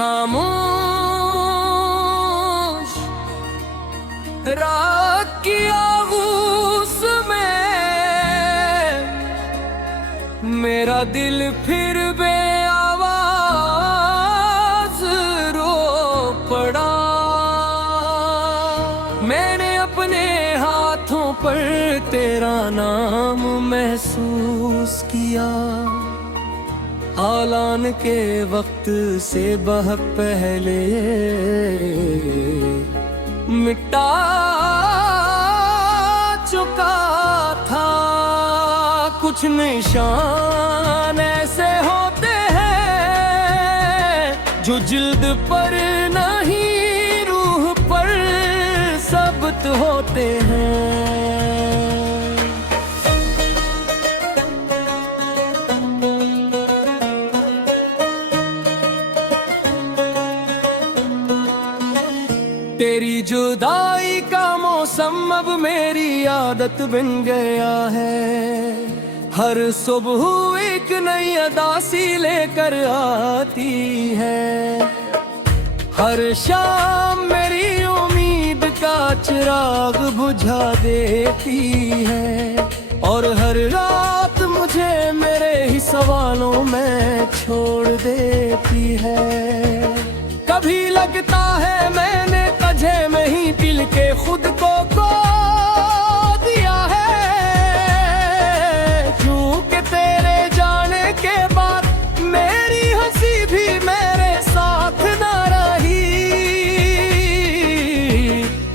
खामोश रात की आगूस में मेरा दिल फिर बेआवाज रो पड़ा। मैंने अपने हाथों पर तेरा नाम महसूस किया, आलान के वक्त से बहुत पहले मिटा चुका था। कुछ निशान ऐसे होते हैं जो जिल्द पर नहीं रूह पर सबत होते हैं। तेरी जुदाई का मौसम अब मेरी आदत बन गया है। हर सुबह एक नई अदासी लेकर आती है। हर शाम मेरी उम्मीद का चिराग बुझा देती है, और हर रात मुझे मेरे ही सवालों में छोड़ देती है। कभी लगता है मैंने तुझे में ही पिल के खुद को खो दिया है, क्योंकि तेरे जाने के बाद मेरी हंसी भी मेरे साथ ना रही।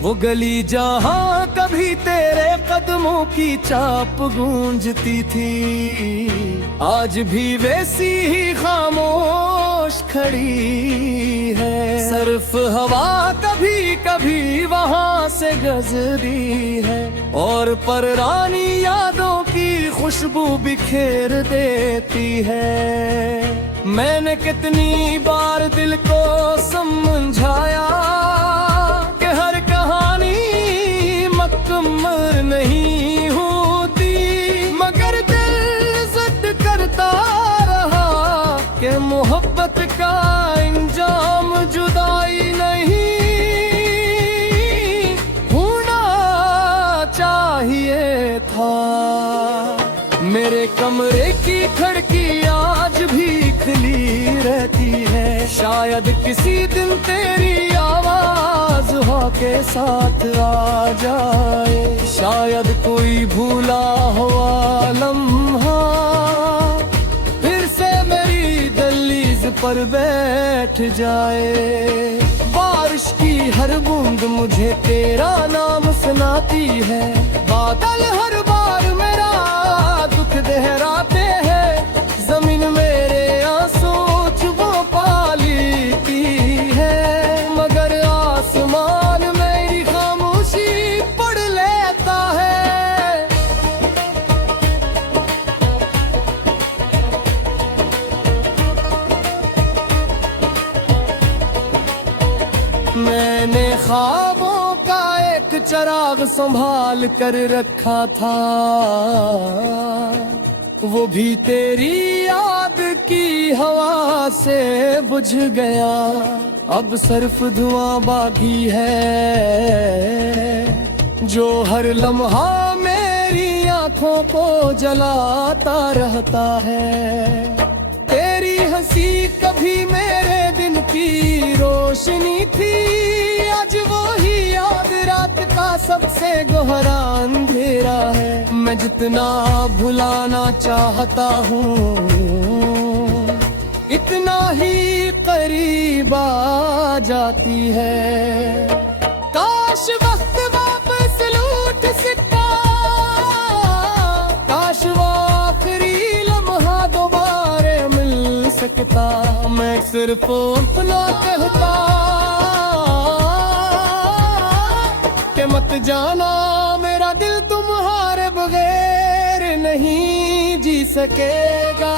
वो गली जहां कभी तेरे कदमों की चाप गूंजती थी, आज भी वैसी ही खामोश खड़ी है। सिर्फ हवा कभी कभी वहां से गजरी है, और पुरानी यादों की खुशबू बिखेर देती है। मैंने कितनी बार दिल को समझाया कि हर कहानी मुकम्मल नहीं होती, मगर दिल जिद करता रहा कि मोहब्बत का इंजाम जुदाई नहीं होना चाहिए था। मेरे कमरे की खिड़की आज भी खुली रहती है, शायद किसी दिन तेरी आवाज हवा के साथ आ जाए। शायद कोई भूला हुआ लम्हा फिर से मेरी दहलीज पर बैठ जाए। बारिश की हर बूंद मुझे तेरा नाम सुनाती है, बादल हर बार मेरा दुख दोहराते हैं। जमीन मेरे आंसू चुभो पालीती है, मगर आसमान मेरी खामोशी पढ़ लेता है। मैंने ख्वाबों का एक चिराग संभाल कर रखा था, वो भी तेरी याद की हवा से बुझ गया। अब सिर्फ धुआं बाकी है जो हर लम्हा मेरी आंखों को जलाता रहता है। तेरी हंसी कभी मेरे दिन की रोशनी थी, आज वो ही याद रात का सबसे गहरा अंधेरा है। मैं जितना भुलाना चाहता हूँ इतना ही करीब आ जाती है। काश वक्त वापस लौट सकता, काश वो आखिरी लम्हा दोबारा मिल सकता। मैं सिर्फ अपना कहता कि मत जाना, मेरा दिल तुम्हारे बगैर नहीं जी सकेगा।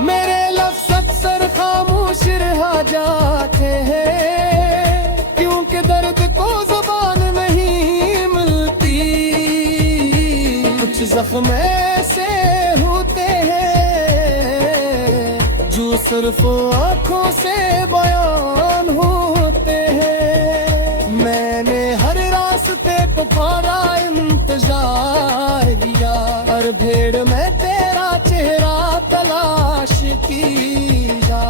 मेरे लफ्ज़ अक्सर खामोश रह जाते हैं, क्योंकि दर्द को ज़ुबान नहीं मिलती। कुछ जख्म ऐसे होते हैं जो सिर्फ आंखों से बयान होते हैं। मैंने हर रास्ते को पारा इंतजार किया, हर भेड़ में तेरा चेहरा तलाश की जा,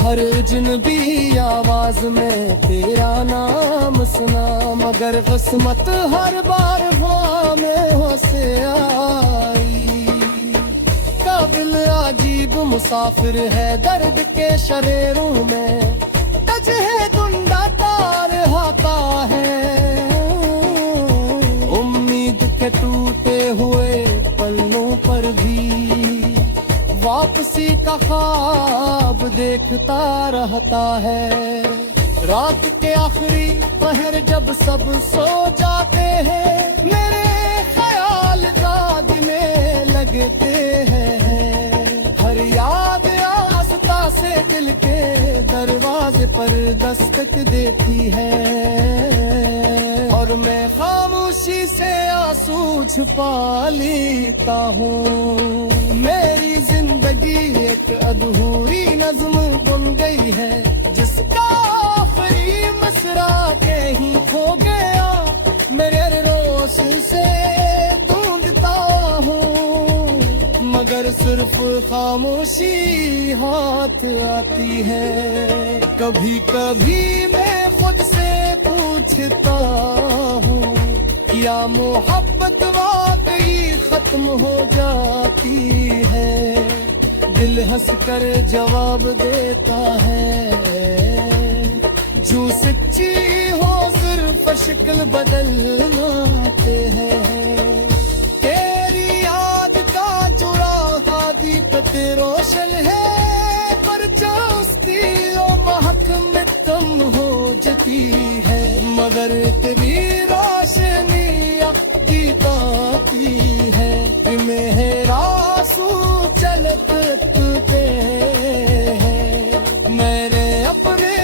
हर जिनबी आवाज में तेरा नाम सुना, मगर किस्मत हर बार वहाँ में हो से आई। काबिल अजीब मुसाफिर है दर्द के शरेरों में, तज है गुंडा तार हाथा है, उम्मीद के टूटे हुए पल्लों पर भी वापसी का ख्वाब देखता रहता है। रात के आखिरी पहर जब सब सो जाते हैं, मेरे ख्याल जाग में लगते हैं, हर याद आस्था से दिल के दरवाजे पर दस्तक देती है, और मैं खामोशी से आंसू छुपा लेता हूँ। मेरी जिंदगी एक अधूरी नज्म बन गई है, जिसका आखिरी मिसरा कहीं खो गया, मेरे रोश से ढूंढता हूँ, मगर सिर्फ खामोशी हाथ आती है। कभी कभी मैं खुद से पूछता हूँ, क्या मोहब्बत वाकई खत्म हो जाती है? दिल हंस कर जवाब देता है, जो सच्ची हो सिर्फ शक्ल बदलते हैं। तेरी याद का चुराहा दीपक रोशन है, पर चाहती ओ महक में कम हो जाती है, मगर तेरी रोशनी गीताती है, मेरा आंसू चलते हैं। मैंने अपने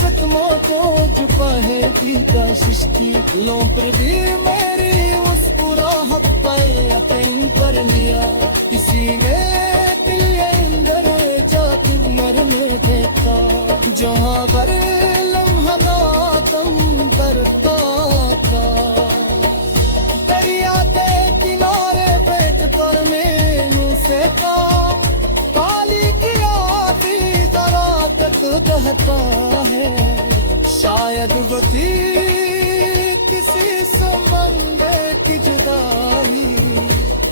जख्मों को छुपा है कोशिश की, दिलों पर भी मेरी मुस्कुराहट पर यकीन कर लिया, किसी ने दिल अंदर जाके मरने देखा, जहाँ पर लम्हा मातम करता था, दरिया के किनारे बैठ कर मैनू से काली की आती दराकत कहता है, शायद वही किसी संबंध की जुदाई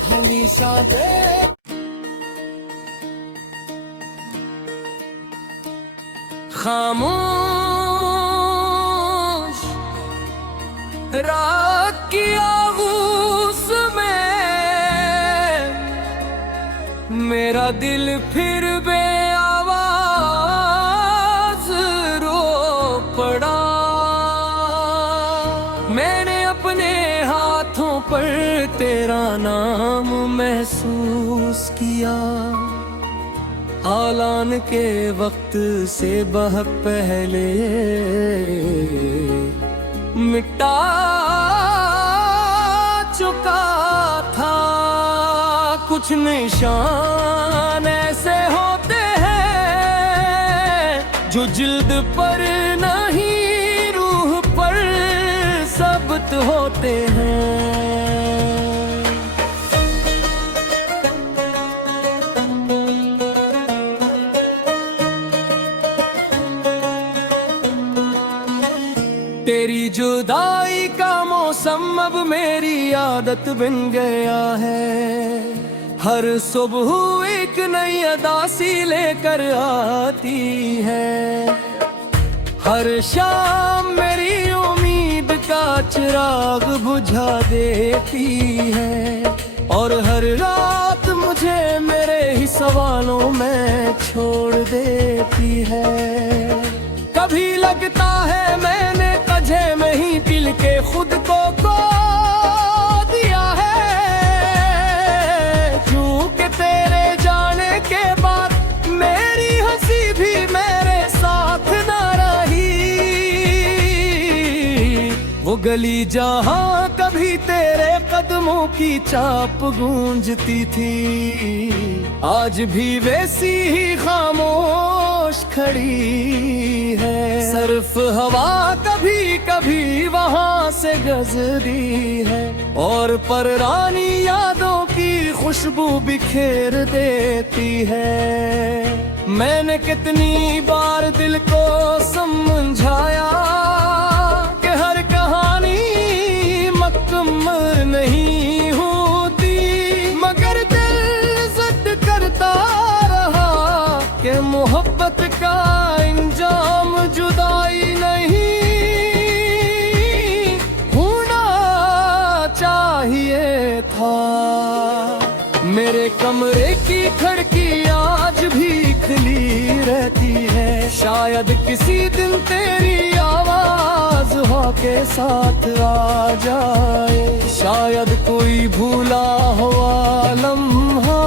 हमेशा दे। खामोश रात की आगूस में मेरा दिल फिर बेआवाज रो पड़ा। मैंने अपने हाथों पर तेरा नाम महसूस किया, आलान के वक्त से बहुत पहले मिटा चुका था। कुछ निशान ऐसे होते हैं जो जिल्द पर नहीं रूह पर सबत होते हैं। तेरी जुदाई का मौसम अब मेरी आदत बन गया है, हर सुबह एक नई अदा सी लेकर आती है, हर शाम मेरी उम्मीद का चिराग बुझा देती है, और हर रात मुझे मेरे ही सवालों में छोड़ देती है। कभी लगता है मैंने तुझे में ही दिल के खुद को खो दिया है, क्योंकि तेरे जाने के बाद मेरी हंसी भी मेरे साथ न रही। वो गली जहाँ कभी तेरे कदमों की चाप गूंजती थी, आज भी वैसी ही खामोश खड़ी है। सिर्फ हवा कभी कभी वहाँ से गजरी है, और पुरानी यादों की खुशबू बिखेर देती है। मैंने कितनी बार दिल को समझाया कि हर कहानी मुकम्मल नहीं होती, मगर दिल जिद करता रहा कि मोहब्बत का इंजाम जुदाई नहीं होना चाहिए था। मेरे कमरे की खिड़की आज भी खुली रहती है, शायद किसी दिन तेरी आवाज हवा के साथ आ जाए, शायद कोई भूला हुआ लम्हा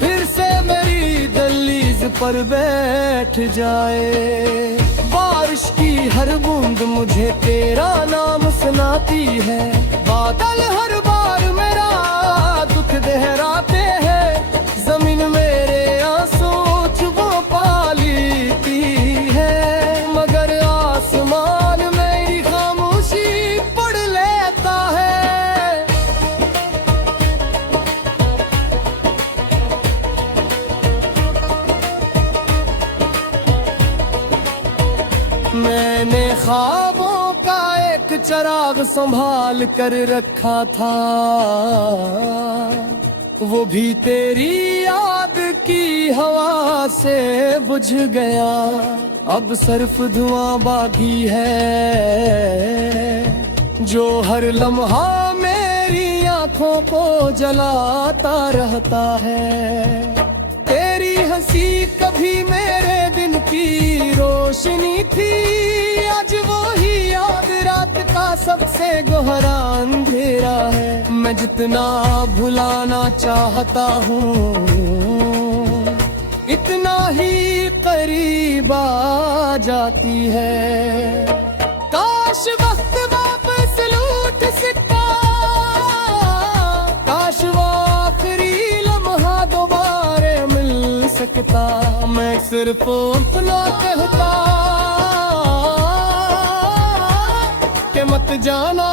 फिर से मेरी दहलीज पर बैठ जाए। बारिश की हर बूंद मुझे तेरा नाम सुनाती है, बादल हर बार मेरा दुख दोहराते हैं, जमीन मेरे आंसू छुपा पालीती है, मगर आसमान मेरी खामोशी पढ़ लेता है। मैंने ख्वाबों का एक चिराग संभाल कर रखा था, वो भी तेरी याद की हवा से बुझ गया। अब सिर्फ धुआं बाकी है जो हर लम्हा मेरी आंखों को जलाता रहता है। तेरी हंसी कभी मेरे दिन की रोशनी थी, आज वो ही याद रात का सबसे गहरा अंधेरा है। मैं जितना भुलाना चाहता हूँ इतना ही करीब आ जाती है। काश वक्त वापस लौट सकता, काश वो आखिरी लम्हा दोबारा मिल सकता, मैं सिर्फ अपना कहता कि मत जाना,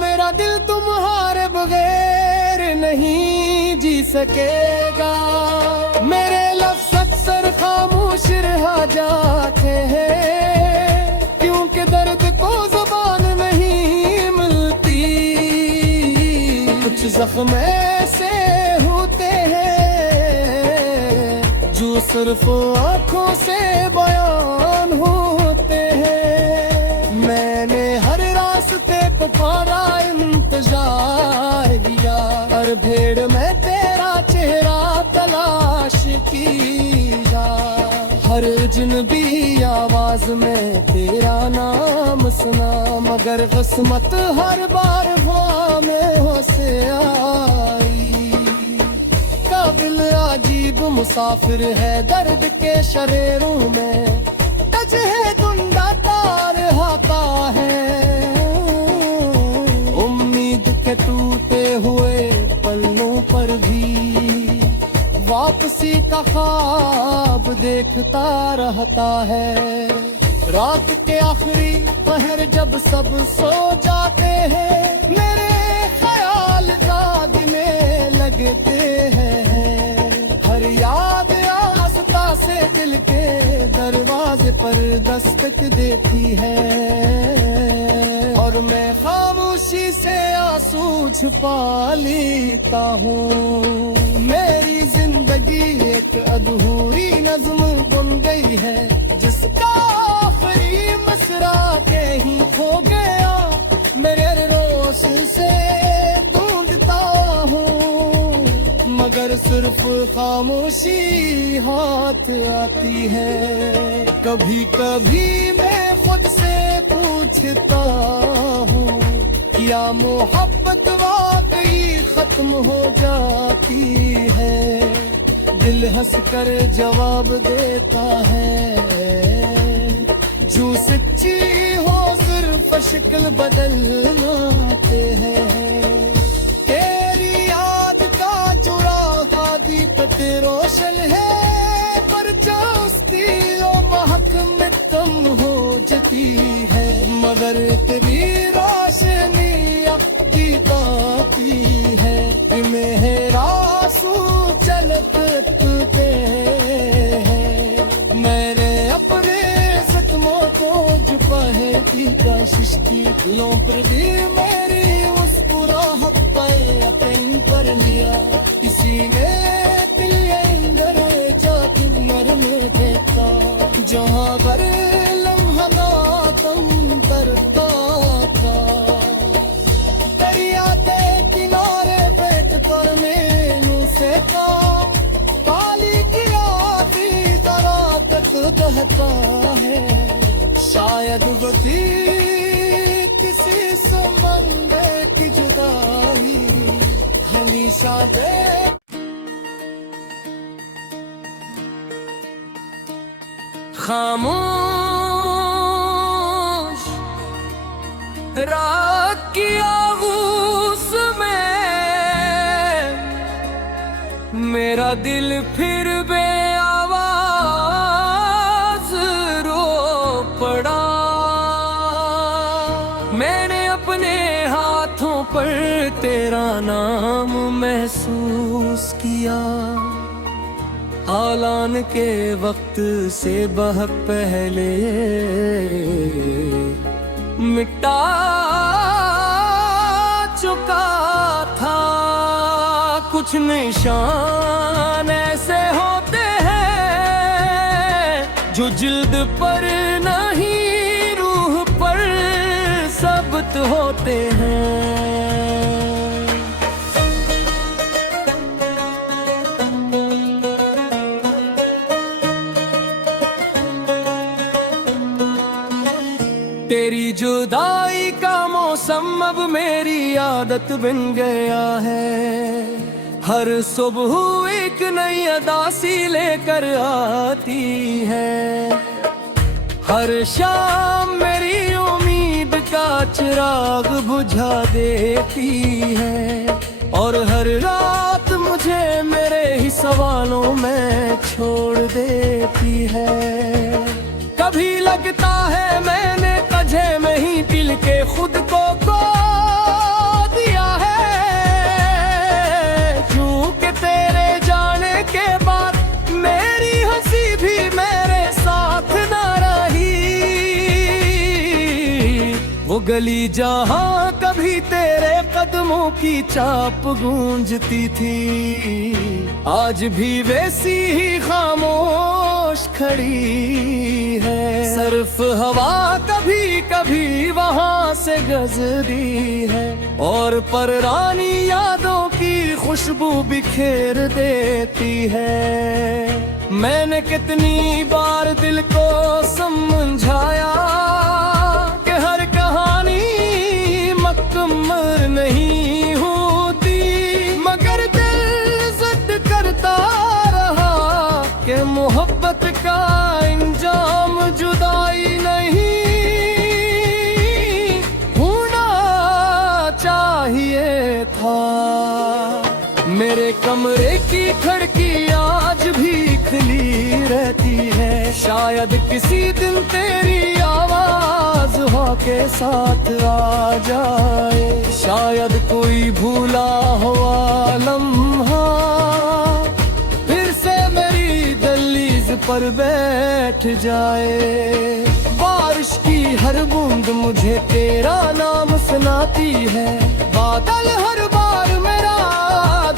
मेरा दिल तुम्हारे बगैर नहीं जी सकेगा। मेरे लफ्ज़ अक्सर खामोश रह जाते हैं, क्योंकि दर्द को ज़ुबान नहीं मिलती। कुछ ज़ख्म ऐसे होते हैं जो सिर्फ आँखों से बयान होते हैं। मैंने हर रास्ते पे तुम्हारा इंतजार किया, हर भेड़ में तेरा चेहरा तलाश किया, हर जिनबी आवाज में तेरा नाम सुना, मगर किस्मत हर बार हवा में हो से आई। काबिल अजीब मुसाफिर है दर्द के शरेरों में, टच है गुंडा तार हाथा है, उम्मीद के टूटे हुए पल्लों पर भी वापसी का ख्वाब देखता रहता है। रात के आखिरी पहर जब सब सो जाते हैं, मेरे ख्याल जागने लगते हैं। हर याद आस्था से दिल के दरवाजे पर दस्तक देती है, और मैं खामोशी से आंसू छुपा लेता हूँ। मेरी जिंदगी एक अधूरी नज़्म बन गई है, जिसका आखिरी मिसरा के ही खो गया। मेरे रोश से ढूंढता हूँ, मगर सिर्फ खामोशी हाथ आती है। कभी कभी मैं खुद से पूछता हूँ, क्या मोहब्बत वाकई खत्म हो जाती है? दिल हंस कर जवाब देता है, जो सच्ची हो सिर्फ सिर्फ शक्ल बदलते हैं। तेरी याद का जो राह दीपक रोशन है, पर चास्ती महक में तम हो जाती है, मगर तेरी रोशनी की ताती है। मेरा सू चलत तुते हैं, मैंने अपने जख्मों को छुपा है की कोशिश की। लो प्रदी मेरी मुस्कुराहट पर यकीन कर लिया, किसी ने दिल अंदर जाके मरम देता, जहाँ पर लम्हा नातम करता था। दरिया के किनारे बैठ कर मैनू से का काली की आती तरह तक बहता है। शायद वही किसी समंदर की जुदाई हमेशा दे। खामोश रात की आगूस में मेरा दिल फिर बेआवाज रो पड़ा। मैंने अपने हाथों पर तेरा नाम महसूस किया, आलान के वक्त से बहुत पहले मिटा चुका था। कुछ निशान ऐसे होते हैं जो जिल्द पर नहीं रूह पर सबत होते हैं। तेरी जुदाई का मौसम अब मेरी आदत बन गया है, हर सुबह एक नई अदा सी लेकर आती है। हर शाम मेरी उम्मीद का चिराग बुझा देती है, और हर रात मुझे मेरे ही सवालों में छोड़ देती है। कभी लगता है मैंने कजे में ही दिल के खुद को खो दिया है, क्योंकि तेरे जाने के बाद मेरी हंसी भी मेरे साथ न रही। वो गली जहाँ कभी तेरे कदमों की चाप गूंजती थी, आज भी वैसी ही खामोश खड़ी है। सिर्फ हवा कभी कभी वहाँ से गजरी है, और पररानी यादों की खुशबू बिखेर देती है। मैंने कितनी बार दिल को समझाया कि हर कहानी मुकम्मल नहीं होती, मगर दिल जिद करता रहा कि मोहब्बत का इंजाम जुदाई नहीं होना चाहिए था। मेरे कमरे की खिड़की आज भी खुली रहती है, शायद किसी दिन तेरी आवाज हवा के साथ आ जाए। शायद कोई भूला हुआ लम्हा फिर से मेरी दहलीज पर बैठ जाए। बारिश की हर बूंद मुझे तेरा नाम सुनाती है, बादल हर बार मेरा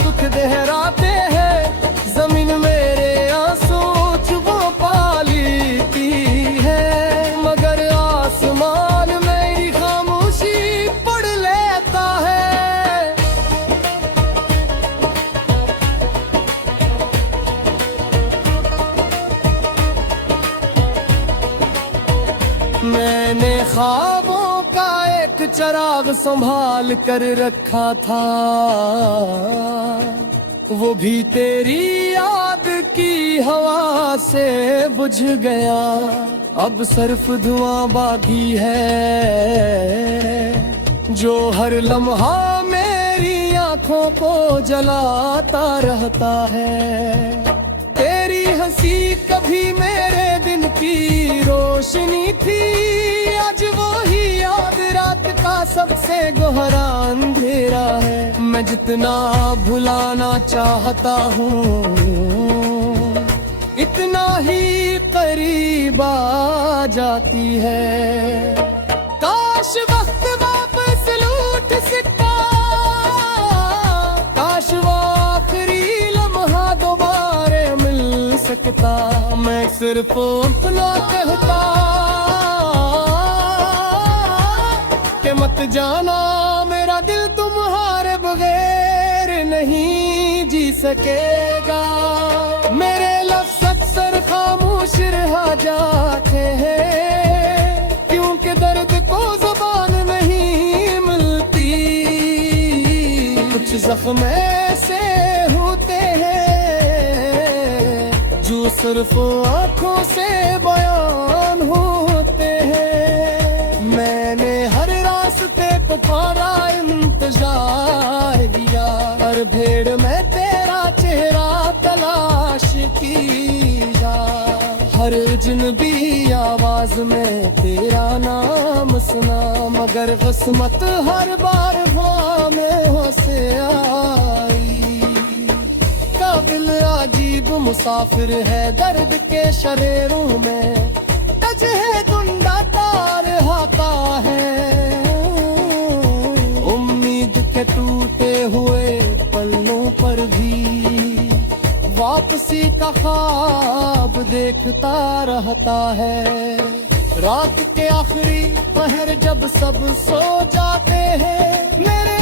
दुख दोहराते हैं। जमीन मेरे आंसू चुभो पा लेती है, मगर आसमान मेरी खामोशी पढ़ लेता है। मैंने ख्वाबों का एक चिराग संभाल कर रखा था, वो भी तेरी याद की हवा से बुझ गया। अब सिर्फ धुआं बाकी है जो हर लम्हा मेरी आंखों को जलाता रहता है। तेरी हंसी कभी मेरे दिन की रोशनी थी, आज वो ही याद रात का सबसे गहरा अंधेरा है। मैं जितना भुलाना चाहता हूँ इतना ही करीब आ जाती है। काश वक्त वापस लूट सकता, काश वो आखिरी लम्हा दोबारा मिल सकता। मैं सिर्फ अपना कहता कि मत जाना, मेरा दिल तुम्हारे बगैर नहीं जी सकेगा। मेरे लफ्ज़ अक्सर खामोश रह जाते हैं क्योंकि दर्द को ज़ुबान नहीं मिलती। कुछ ज़ख्म ऐसे होते हैं जो सिर्फ आँखों से बयान होते हैं। मैंने हर रास्ते पे तुम्हारा इंतजार किया, हर भेड़ में तेरा चेहरा तलाश की जा। हर अजनबी आवाज में तेरा नाम सुना, मगर किस्मत हर बार वहाँ में हो से आई। काबिल अजीब मुसाफिर है दर्द के शरेरों में, तज है गुंडा तार हाथा है। उम्मीद के टूटे हुए पल्लों पर भी वापसी का ख्वाब देखता रहता है। रात के आखिरी पहर जब सब सो जाते हैं, मेरे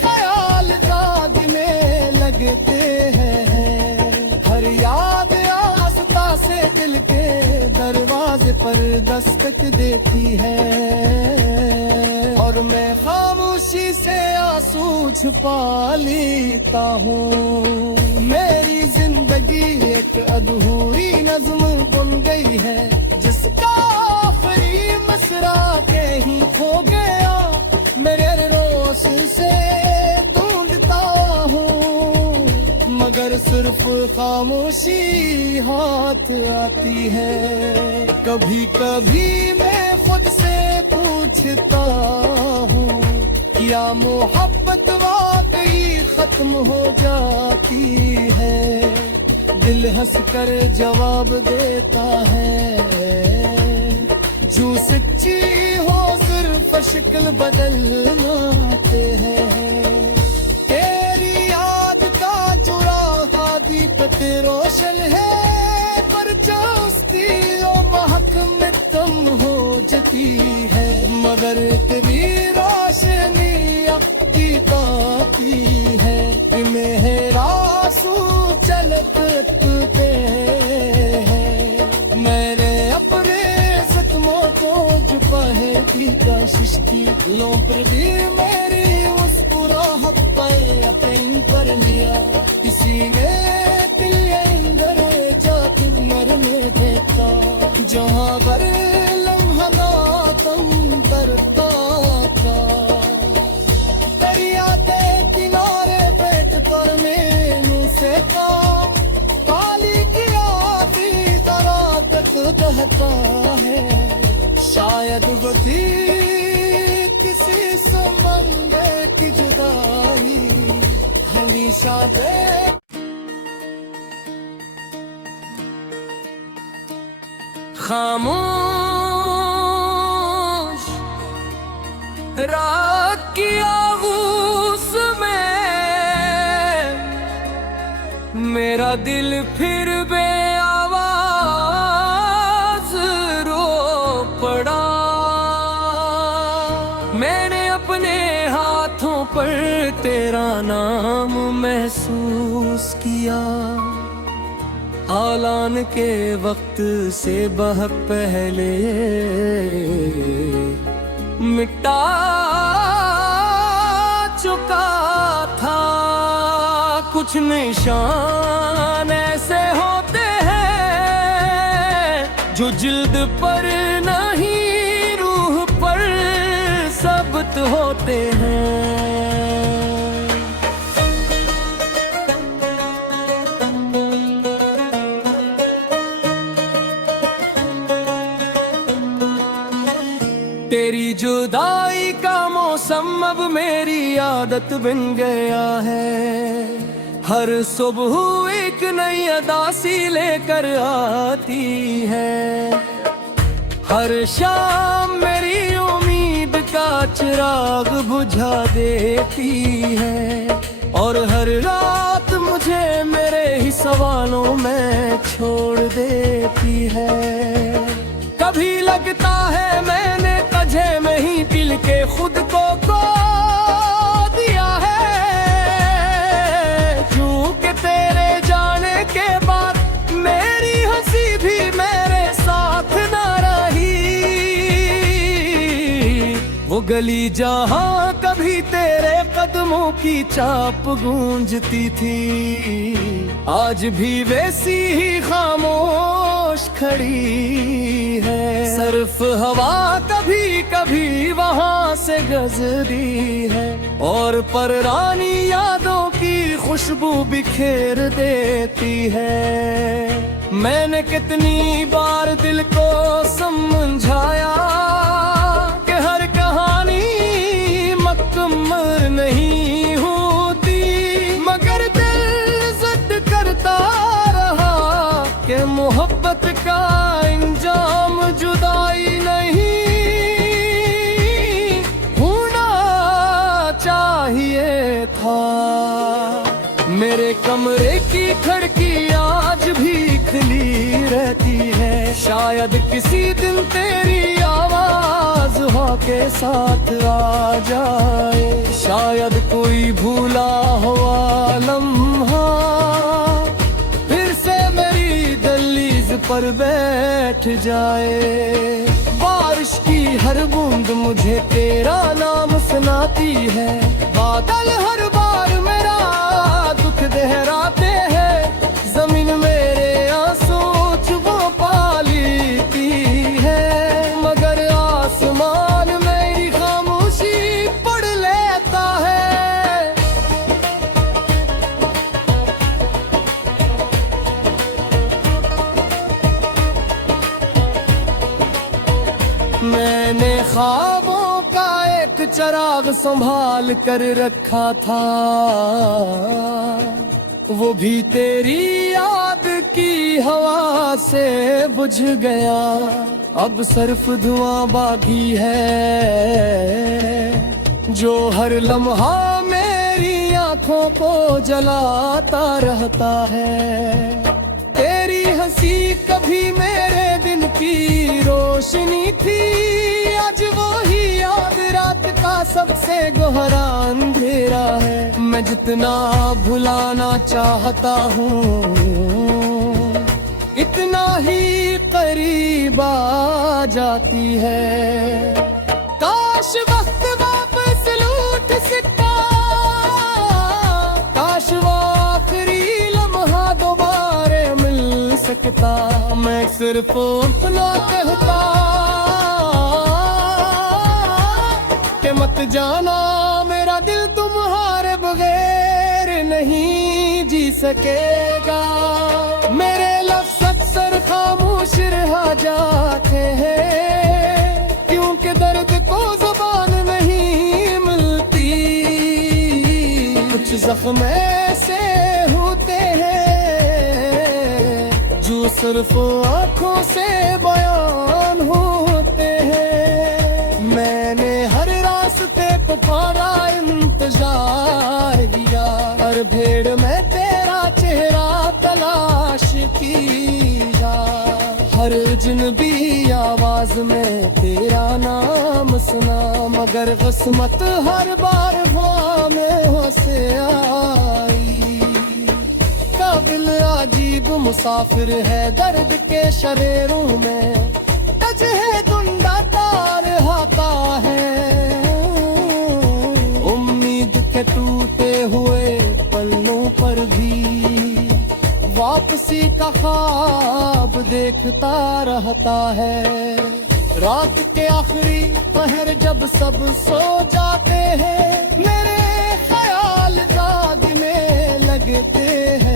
ख्याल जाग में लगते हैं। हर याद आस्ता से दिल के दरवाजे पर दस्तक देती है और मैं खामोशी से आंसू छुपा लेता हूँ। मेरी जिंदगी एक अधूरी नज़्म बन गई है जिसका आखिरी मिसरा कहीं खो गया। मेरे रोश से ढूंढता हूँ मगर सिर्फ खामोशी हाथ आती है। कभी कभी मैं खुद से पूछता हूँ क्या मोहब्बत वाकई खत्म हो जाती है। दिल हंस कर जवाब देता है जो सच्ची हो सिर्फ शक्ल बदलते हैं। तेरी याद का चुराहा दीपक रोशन है पर चौस्ती महक में तम हो जाती है। मगर तेरी रोशनी गीताती है मेरा आंसू चलते हैं। मैंने अपने जख्मों को छुपा है की कोशिश की, लो पर भी मेरी मुस्कुराहट पर अपने कर लिया। किसी ने दिल अंदर जाके मरने देता जहाँ पर लम्हा तुम करता था। दरिया के किनारे पेट पर मैनू से काली की आती तरह तक बहता है। शायद वो थी किसी समंदर की जुदाई हमेशा खामोश रात की आगूस में मेरा दिल फिर बेआवाज रो पड़ा। मैंने अपने हाथों पर तेरा नाम महसूस किया। आलान के वक्त से बहुत पहले मिटा चुका था। कुछ निशान ऐसे होते हैं जो जिल्द पर नहीं रूह पर सबत होते हैं। तेरी जुदाई का मौसम अब मेरी आदत बन गया है। हर सुबह एक नई अदा सी लेकर आती है। हर शाम मेरी उम्मीद का चिराग बुझा देती है। और हर रात मुझे मेरे ही सवालों में छोड़ देती है। कभी लगता है मैंने तुझे में ही दिल के खुद को खो दिया है। क्योंकि तेरे जाने के बाद मेरी हंसी भी मेरे साथ ना रही। वो गली जहां कभी तेरे कदमों की चाप गूंजती थी, आज भी वैसी ही खामोश खड़ी है। सिर्फ हवा कभी कभी वहां से गजरी है और पुरानी यादों की खुशबू बिखेर देती है। मैंने कितनी बार दिल को समझाया कि हर कहानी मुकम्मल नहीं होती, मगर दिल जिद करता रहा कि मोहब्बत का इंजाम जुदाई नहीं होना चाहिए था। मेरे कमरे की खिड़की आज भी खुली रहती है। शायद किसी दिन तेरी आवाज हवा के साथ आ जाए। शायद कोई भूला हुआ लम्हा फिर से मेरी दहलीज पर बैठ जाए। बारिश की हर बूंद मुझे तेरा नाम सुनाती है। बादल हर बार मेरा दुख दोहराते हैं। जमीन मेरे आंसू चुभो पालीती है, मगर आसमान मेरी खामोशी पढ़ लेता है। मैंने ख्वाबों का एक चिराग संभाल कर रखा था, वो भी तेरी याद की हवा से बुझ गया। अब सिर्फ धुआं बाकी है जो हर लम्हा मेरी आंखों को जलाता रहता है। तेरी हंसी कभी मेरे दिन की रोशनी थी, आज वो ही याद रात का सबसे गहरा अंधेरा है। मैं जितना भुलाना चाहता हूँ इतना ही करीब आ जाती है। काश वक्त वापस लौट सकता, काश वो आखिरी लम्हा दोबारा मिल सकता। मैं सिर्फ अपना कहता कि मत जाना, मेरा दिल तुम्हारे बगैर नहीं जी सकेगा। मेरे लफ्ज़ अक्सर खामोश रह जाते हैं, क्योंकि दर्द को ज़ुबान नहीं मिलती। कुछ ज़ख्म ऐसे होते हैं जो सिर्फ आँखों से बयान होते हैं। मैंने हर रास्ते पुकारा, इंतजार किया, हर भीड़ में तेरा चेहरा तलाश किया। हर जिनबी आवाज में तेरा नाम सुना, मगर किस्मत हर बार हवा में हो से आई। काबिल अजीब मुसाफिर है दर्द के शरेरों में, तज है धुंधा तार हाता है। उम्मीद के टूटे हुए पल्लों पर भी वापसी का ख्वाब देखता रहता है। रात के आखिरी पहर जब सब सो जाते हैं, मेरे ख्याल जाग में लगते हैं।